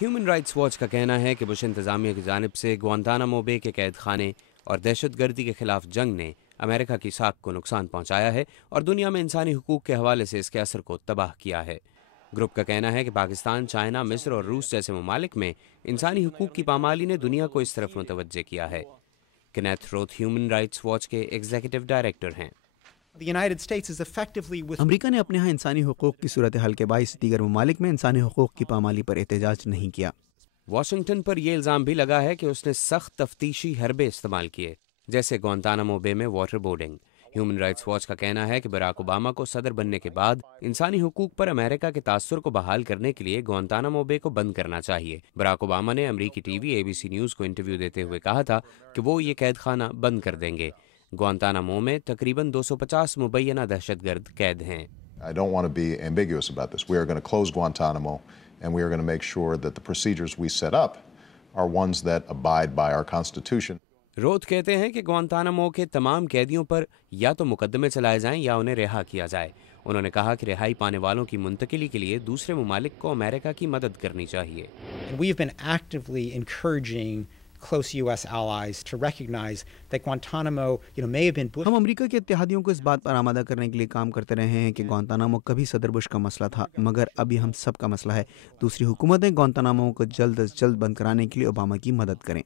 Human rights watch का कहना है कि बुश इंतजामिया की जानिब से ग्वांतानामो बे के कैद खाने और दहशतगर्दी के खिलाफ जंग ने अमेरिका की साख को नुकसान पहुंचाया है और दुनिया में इंसानी हुकूक के हवाले से इसके असर को तबाह किया है। ग्रुप का कहना है कि पाकिस्तान, चाइना, मिस्र और रूस जैसे ममालिक में इंसानी हुकूक की पामाली ने दुनिया को इस तरफ मुतवज्जे किया है। Kenneth Roth human rights watch के एग्जीक्यूटिव डायरेक्टर हैं। अमरीका ने अपने यहाँ इंसानी हुकूक की सूरत हाल के बाइस दीगर ममालिक में इंसानी हुकूक की पामाली पर एहतजाज नहीं किया। वाशिंगटन पर यह इल्ज़ाम भी लगा है कि उसने सख्त तफ्तीशी हरबे इस्तेमाल किए, जैसे ग्वांतानामो बे में water boarding. Human rights watch का कहना है कि बराक ओबामा को सदर बनने के बाद इंसानी हुकूक पर अमेरिका के तासुर को बहाल करने के लिए ग्वांतानामो बे को बंद करना चाहिए। बराक ओबामा ने अमरीकी टीवी ABC न्यूज़ को इंटरव्यू देते हुए कहा था कि वो ये कैद खाना बंद कर देंगे। ग्वांतानामो में तकरीबन 250 मुबैना दहशतगर्द कैद हैं। I don't want to be ambiguous about this. We are going to close Guantanamo and we are going to make sure that the procedures we set up are ones that abide by our Constitution. Roth कहते हैं कि Guantanamo के तमाम कैदियों पर या तो मुकदमे चलाए जाएं या उन्हें रिहा किया जाए। उन्होंने कहा कि रिहाई पाने वालों की मुंतकिली के लिए दूसरे ममालिक को अमेरिका की मदद करनी चाहिए। We've been actively encouraging close US allies to recognize that Guantanamo, may have been. हम अमेरिका के इत्तेहादियों को इस बात पर आमादा करने के लिए काम करते रहे हैं कि ग्वांतानामो कभी सदर बुश का मसला था, मगर अभी हम सब का मसला है। दूसरी हुकूमतें ग्वांतानामो को जल्द अज जल्द बंद कराने के लिए ओबामा की मदद करें।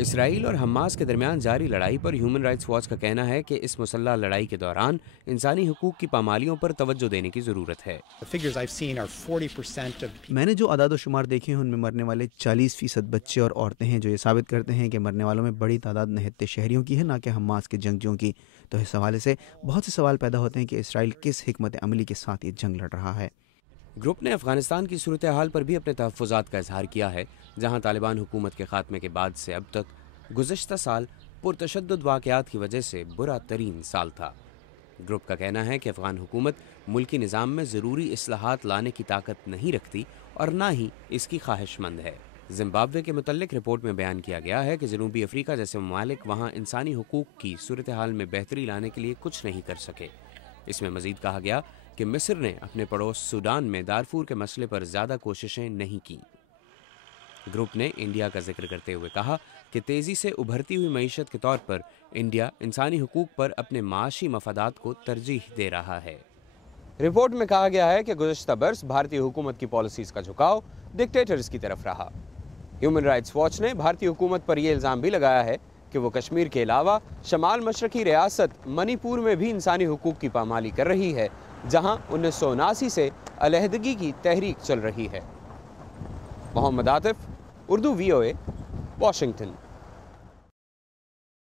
इसराइल और हमास के दरमियान जारी लड़ाई पर ह्यूमन राइट्स वॉच का कहना है कि इस मुसल्लह लड़ाई के दौरान इंसानी हुकूक की पामालियों पर तवज्जो देने की ज़रूरत है। मैंने जो अदाद शुमार देखे हैं उनमें मरने वाले 40% बच्चे और औरतें हैं, जो ये साबित करते हैं कि मरने वालों में बड़ी तादाद निहत्ते शहरियों की है, ना कि हमास के जंगजियों की। तो इस हवाले से बहुत से सवाल पैदा होते हैं कि इसराइल किस हिकमत अमली के साथ ये जंग लड़ रहा है। ग्रुप ने अफगानिस्तान की सूरत हाल पर भी अपने तहफ़्फ़ुज़ात का इजहार किया है, जहाँ तालिबान हुकूमत के खात्मे के बाद से अब तक गुज़श्ता साल पुरतशद्दुद वाक़यात की वजह से बुरा तरीन साल था। ग्रुप का कहना है कि अफ़गान हुकूमत मुल्की निज़ाम में ज़रूरी इस्लाहात लाने की ताकत नहीं रखती और ना ही इसकी ख्वाहिशमंद है। ज़िम्बाब्वे के मुतल्लिक़ रिपोर्ट में बयान किया गया है कि जनूबी अफ्रीका जैसे ममालिक वहाँ इंसानी हुकूक की सूरत हाल में बेहतरी लाने के लिए कुछ नहीं कर सके। इसमें मज़ीद कहा गया कि मिस्र ने अपने पड़ोस सूडान में दारफूर के मसले पर ज़्यादा कोशिशें नहीं की। ग्रुप ने इंडिया का जिक्र करते हुए कहा कि तेज़ी से उभरती हुई मईशत के तौर पर इंडिया इंसानी हुकूक पर अपने माशी मफादात को तरजीह दे रहा है। रिपोर्ट में कहा गया है कि गुज़श्ता बरस भारतीय हुकूमत की पॉलिसीज़ का झुकाव डिक्टेटर्स की तरफ रहा। ह्यूमन राइट्स वॉच ने भारतीय हुकूमत पर यह इल्ज़ाम भी लगाया है कि वो कश्मीर के अलावा शमाल मशरकी रियासत मणिपुर में भी इंसानी हुकूक की पामाली कर रही है, जहाँ 1979 से अलहदगी की तहरीक चल रही है। Mohammad Atif, Urdu VOA, Washington.